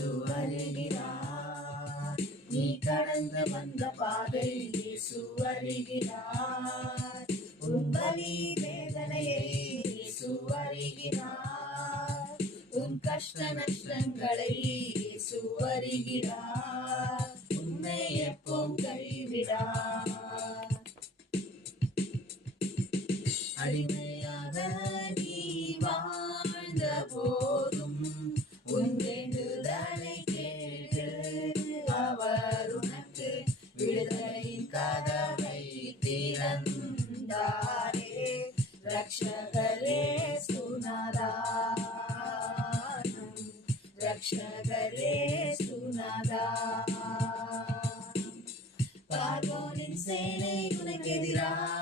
இயேசு வருகிறார். நீ கடந்து வந்த பாதை இயேசு வருகிறார். உன் வலி வேதனையை இயேசு வருகிறார். உன் கஷ்ட நஷ்டங்களை இயேசு வருகிறார். உன்னை எப்பவும் கைவிடார். அடிமையாக நீ வாழ்ந்த போதும் உன் வேண்டுதலை கேட்டு அவர் உனக்கு விடுதலையின் கதவை திறந்தாரே. ரக்ஷகரே சுனதா, ரக்ஷகரே சுனதா. பார்வோனின் சேனை உனக்கு எதிராக